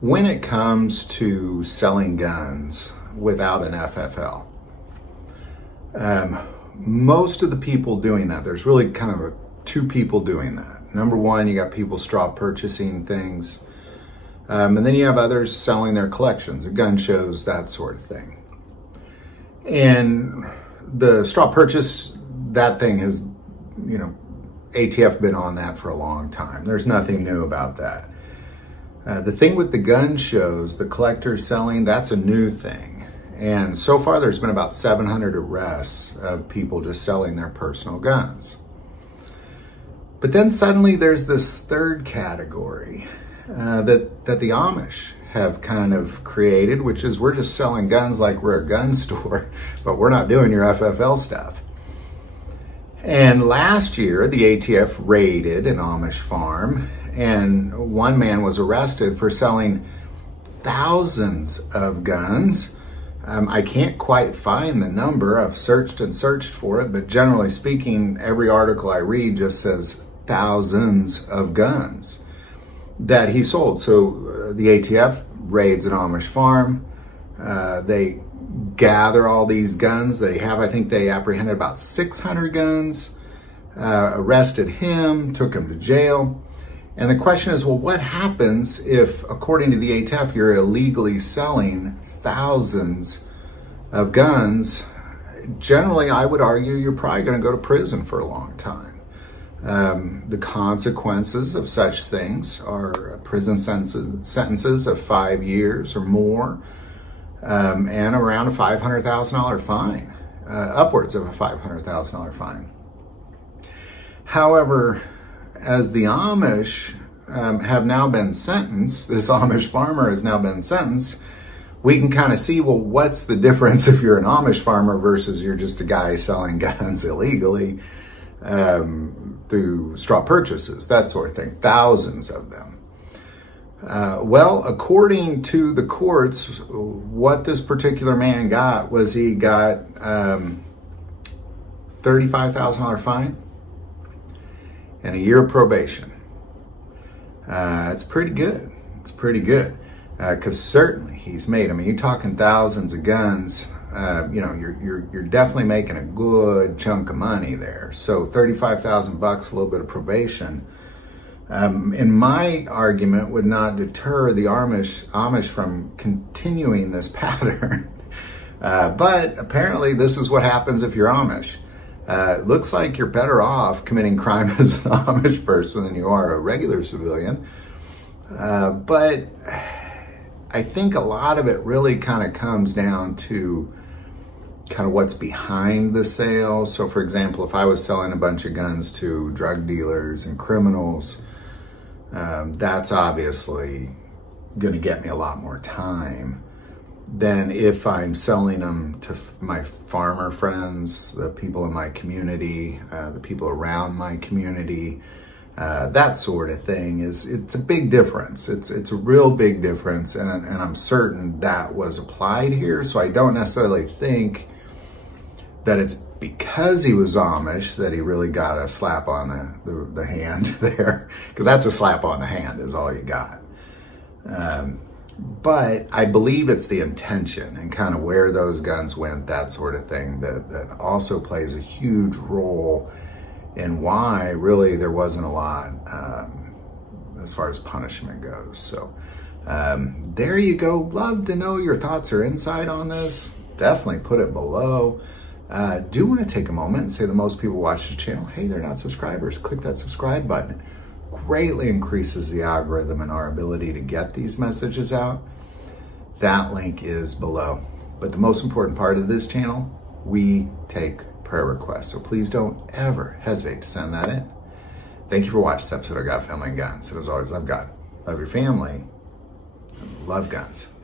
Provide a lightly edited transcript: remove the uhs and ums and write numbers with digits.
When it comes to selling guns without an FFL, most of the people doing that, there's really kind of two people doing that. Number one, you got people straw purchasing things, and then you have others selling their collections at gun shows, that sort of thing. And the straw purchase, that thing has, ATF been on that for a long time. There's nothing new about that. The thing with the gun shows, the collectors selling, that's a new thing. And so far there's been about 700 arrests of people just selling their personal guns. But then suddenly there's this third category that the Amish have kind of created, which is we're just selling guns like we're a gun store, but we're not doing your FFL stuff. And last year, the ATF raided an Amish farm, and one man was arrested for selling thousands of guns. I can't quite find the number. I've searched and searched for it, but generally speaking, every article I read just says thousands of guns that he sold. So the ATF raids an Amish farm. They gather all these guns that he have. I think they apprehended about 600 guns, arrested him, took him to jail. And the question is, well, what happens if, according to the ATF, you're illegally selling thousands of guns? Generally, I would argue you're probably going to go to prison for a long time. The consequences of such things are prison sentences of 5 years or more, and around a $500,000 fine, upwards of a $500,000 fine. However, as the Amish have now been sentenced, this Amish farmer has now been sentenced, we can kind of see, well, what's the difference if you're an Amish farmer versus you're just a guy selling guns illegally through straw purchases, that sort of thing, thousands of them. Well, according to the courts, what this particular man got was he got $35,000 fine and a year of probation. It's pretty good. It's pretty good because certainly he's made. I mean, you're talking thousands of guns. You're definitely making a good chunk of money there. So $35,000, a little bit of probation. In my argument, would not deter the Amish from continuing this pattern. But apparently this is what happens if you're Amish. It looks like you're better off committing crime as an Amish person than you are a regular civilian. But I think a lot of it really kind of comes down to kind of what's behind the sale. So for example, if I was selling a bunch of guns to drug dealers and criminals, that's obviously going to get me a lot more time than if I'm selling them to my farmer friends, the people in my community, the people around my community, that sort of thing. It's a big difference. It's a real big difference, and I'm certain that was applied here. So I don't necessarily think that it's because he was Amish that he really got a slap on the hand there, because that's a slap on the hand is all you got. But I believe it's the intention and kind of where those guns went, that sort of thing, that also plays a huge role in why really there wasn't a lot as far as punishment goes. So there you go. Love to know your thoughts or insight on this. Definitely put it below. Do want to take a moment and say that most people watch the channel, hey, they're not subscribers. Click that subscribe button. Greatly increases the algorithm and our ability to get these messages out. That link is below. But the most important part of this channel, we take prayer requests. So please don't ever hesitate to send that in. Thank you for watching this episode of God, Family, and Guns. And as always, love God, love your family, and love guns.